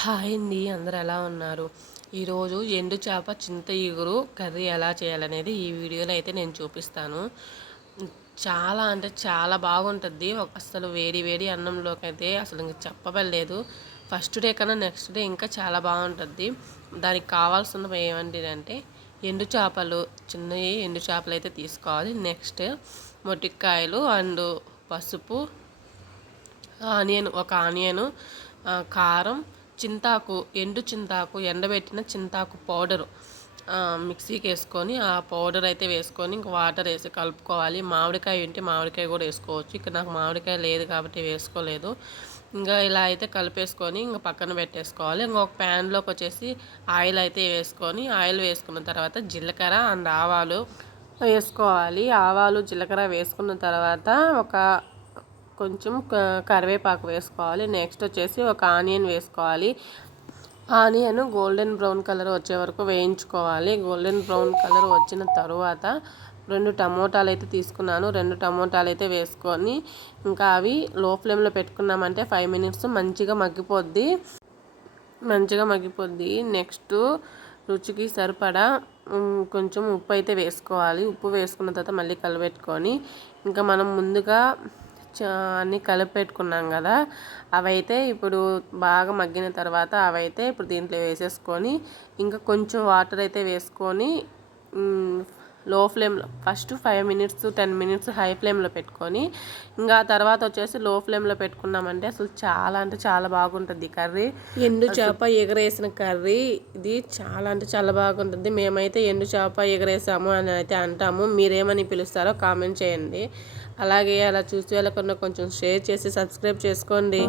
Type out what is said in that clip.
Hi అండి, అందరు ఎలా ఉన్నారు? ఈరోజు ఎండు చేప చింత ఇగురు కర్రీ ఎలా చేయాలనేది ఈ వీడియోలో అయితే నేను చూపిస్తాను. చాలా అంటే చాలా బాగుంటుంది. అసలు వేడి వేడి అన్నంలోకి అయితే అసలు ఇంక చెప్పబడలేదు. ఫస్ట్ డే కన్నా నెక్స్ట్ డే ఇంకా చాలా బాగుంటుంది. దానికి కావాల్సినవి ఏమంటే ఎండు చేపలు, చిన్నవి ఎండు చేపలు అయితే తీసుకోవాలి. నెక్స్ట్ మొటిక్కాయలు అండ్ పసుపు, ఒక ఆనియను, కారం, చింతాకు, ఎండు చింతాకు, ఎండబెట్టిన చింతాకు పౌడరు మిక్సీకి వేసుకొని ఆ పౌడర్ అయితే వేసుకొని ఇంక వాటర్ వేసి కలుపుకోవాలి. మామిడికాయ ఉంటే మామిడికాయ కూడా వేసుకోవచ్చు. ఇక్కడ నాకు మామిడికాయ లేదు కాబట్టి వేసుకోలేదు. ఇంకా ఇలా అయితే కలిపేసుకొని ఇంకా పక్కన పెట్టేసుకోవాలి. ఇంకొక ప్యాన్లోకి వచ్చేసి ఆయిల్ అయితే వేసుకొని ఆయిల్ వేసుకున్న తర్వాత జీలకర్ర అండ్ ఆవాలు వేసుకోవాలి. ఆవాలు జీలకర్ర వేసుకున్న తర్వాత కొంచెం కరివేపాకు వేసుకోవాలి. నెక్స్ట్ వచ్చేసి ఒక ఆనియన్ వేసుకోవాలి. ఆనియన్ గోల్డెన్ బ్రౌన్ కలర్ వచ్చే వరకు వేయించుకోవాలి. గోల్డెన్ బ్రౌన్ కలర్ వచ్చిన తర్వాత 2 టమోటాలు అయితే తీసుకున్నాను. 2 టమోటాలు అయితే వేసుకొని ఇంకా అవి లో ఫ్లేమ్లో పెట్టుకున్నామంటే 5 మినిట్స్ మంచిగా మగ్గిపోద్ది. నెక్స్ట్ రుచికి సరిపడా కొంచెం ఉప్పు అయితే వేసుకోవాలి. ఉప్పు వేసుకున్న తర్వాత మళ్ళీ కలబెట్టుకొని ఇంకా మనం ముందుగా అన్నీ కలిపి పెట్టుకున్నాం కదా, అవైతే ఇప్పుడు బాగా మగ్గిన తర్వాత అవైతే ఇప్పుడు దీంట్లో వేసేసుకొని ఇంకా కొంచెం వాటర్ అయితే వేసుకొని లో ఫ్లేమ్లో ఫస్ట్ 5 మినిట్స్ 10 మినిట్స్ హై ఫ్లేమ్లో పెట్టుకొని ఇంకా తర్వాత వచ్చేసి లో ఫ్లేమ్లో పెట్టుకున్నామంటే అసలు చాలా అంటే చాలా బాగుంటుంది కర్రీ. ఎండు చేప ఎగరేసిన కర్రీ ఇది చాలా అంటే చాలా బాగుంటుంది. మేమైతే ఎండు చేప ఎగరేసాము అని అయితే అంటాము. మీరేమని పిలుస్తారో కామెంట్ చేయండి. అలాగే అలా చూసి వెళ్ళకుండా కొంచెం షేర్ చేసి సబ్స్క్రైబ్ చేసుకోండి.